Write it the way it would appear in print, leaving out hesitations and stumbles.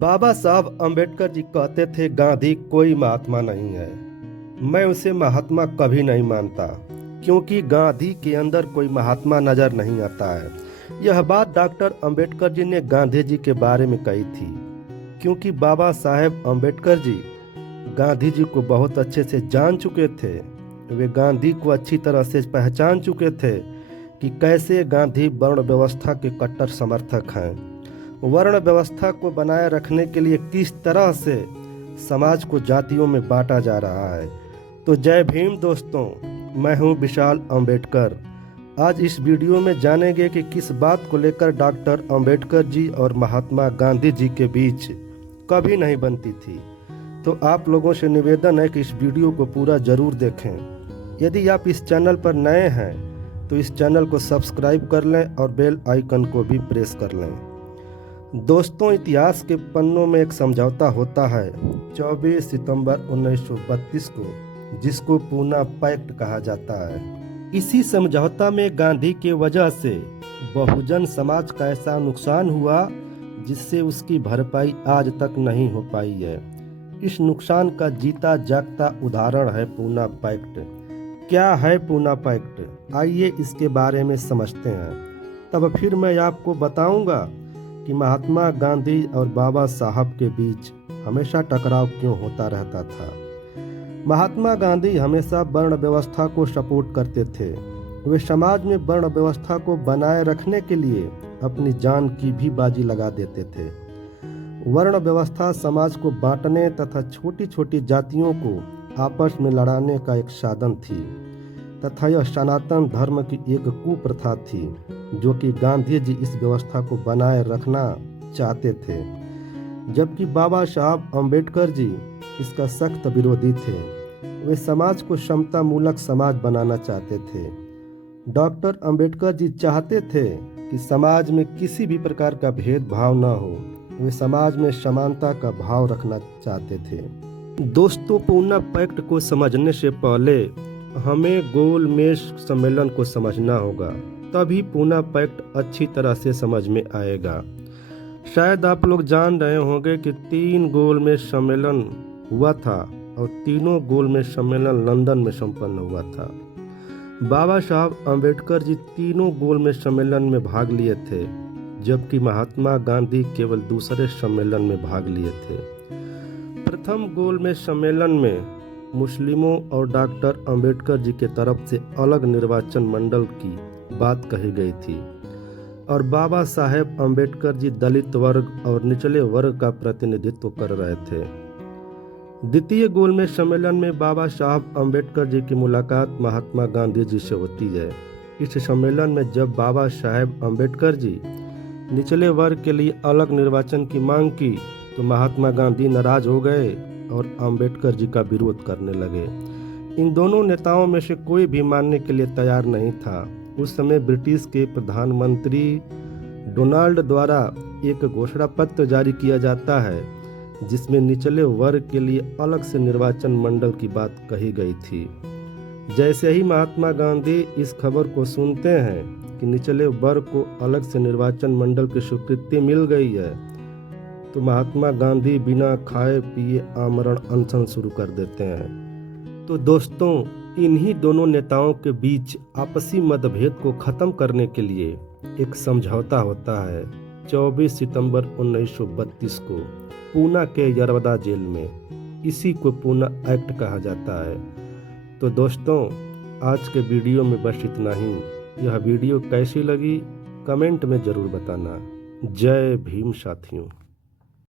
बाबा साहब अम्बेडकर जी कहते थे गांधी कोई महात्मा नहीं है। मैं उसे महात्मा कभी नहीं मानता, क्योंकि गांधी के अंदर कोई महात्मा नजर नहीं आता है। यह बात डॉक्टर अम्बेडकर जी ने गांधी जी के बारे में कही थी, क्योंकि बाबा साहेब अम्बेडकर जी गांधी जी को बहुत अच्छे से जान चुके थे। वे गांधी को अच्छी तरह से पहचान चुके थे कि कैसे गांधी वर्ण व्यवस्था के कट्टर समर्थक हैं। वर्ण व्यवस्था को बनाए रखने के लिए किस तरह से समाज को जातियों में बांटा जा रहा है। तो जय भीम दोस्तों, मैं हूं विशाल अम्बेडकर। आज इस वीडियो में जानेंगे कि किस बात को लेकर डॉक्टर अम्बेडकर जी और महात्मा गांधी जी के बीच कभी नहीं बनती थी। तो आप लोगों से निवेदन है कि इस वीडियो को पूरा जरूर देखें। यदि आप इस चैनल पर नए हैं तो इस चैनल को सब्सक्राइब कर लें और बेल आइकन को भी प्रेस कर लें। दोस्तों, इतिहास के पन्नों में एक समझौता होता है 24 सितंबर 1932 को, जिसको पूना पैक्ट कहा जाता है। इसी समझौता में गांधी के वजह से बहुजन समाज का ऐसा नुकसान हुआ जिससे उसकी भरपाई आज तक नहीं हो पाई है। इस नुकसान का जीता जागता उदाहरण है पूना पैक्ट। क्या है पूना पैक्ट, आइए इसके बारे में समझते हैं। तब फिर मैं आपको बताऊंगा कि महात्मा गांधी और बाबा साहब के बीच हमेशा टकराव क्यों होता रहता था। महात्मा गांधी हमेशा वर्ण व्यवस्था को सपोर्ट करते थे। वे समाज में वर्ण व्यवस्था को बनाए रखने के लिए अपनी जान की भी बाजी लगा देते थे। वर्ण व्यवस्था समाज को बांटने तथा छोटी छोटी जातियों को आपस में लड़ाने का एक साधन थी, तथा यह सनातन धर्म की एक कुप्रथा थी जो कि गांधी जी इस व्यवस्था को बनाए रखना चाहते थे, जबकि बाबा साहब अम्बेडकर जी इसका सख्त विरोधी थे। वे समाज को समता मूलक समाज बनाना चाहते थे। डॉक्टर अम्बेडकर जी चाहते थे कि समाज में किसी भी प्रकार का भेदभाव न हो। वे समाज में समानता का भाव रखना चाहते थे। दोस्तों, पूना पैक्ट को समझने से पहले हमें गोलमेज सम्मेलन को समझना होगा, तभी पूना पैक्ट अच्छी तरह से समझ में आएगा। शायद आप लोग जान रहे होंगे कि 3 गोलमेज सम्मेलन हुआ था और तीनों गोलमेज सम्मेलन लंदन में संपन्न हुआ था। बाबा साहब अम्बेडकर जी तीनों गोलमेज सम्मेलन में भाग लिए थे, जबकि महात्मा गांधी केवल दूसरे सम्मेलन में भाग लिए थे। प्रथम गोलमेज सम्मेलन में मुस्लिमों और डॉक्टर अम्बेडकर जी के तरफ से अलग निर्वाचन मंडल की बात कही गई थी, और बाबा साहेब अम्बेडकर जी दलित वर्ग और निचले वर्ग का प्रतिनिधित्व कर रहे थे। द्वितीय गोलमेज सम्मेलन में बाबा साहब अम्बेडकर जी की मुलाकात महात्मा गांधी जी से होती है। इस सम्मेलन में जब बाबा साहेब अम्बेडकर जी निचले वर्ग के लिए अलग निर्वाचन की मांग की तो महात्मा गांधी नाराज हो गए और अम्बेडकर जी का विरोध करने लगे। इन दोनों नेताओं में से कोई भी मानने के लिए तैयार नहीं था। उस समय ब्रिटिश के प्रधानमंत्री डोनाल्ड द्वारा एक घोषणा पत्र जारी किया जाता है, जिसमें निचले वर्ग के लिए अलग से निर्वाचन मंडल की बात कही गई थी। जैसे ही महात्मा गांधी इस खबर को सुनते हैं कि निचले वर्ग को अलग से निर्वाचन मंडल की स्वीकृति मिल गई है, तो महात्मा गांधी बिना खाए पिए आमरण अनशन शुरू कर देते हैं। तो दोस्तों, इन्हीं दोनों नेताओं के बीच आपसी मतभेद को खत्म करने के लिए एक समझौता होता है 24 सितंबर 1932 को पूना के यरवदा जेल में। इसी को पूना एक्ट कहा जाता है। तो दोस्तों, आज के वीडियो में बस इतना ही। यह वीडियो कैसी लगी कमेंट में ज़रूर बताना। जय भीम साथियों।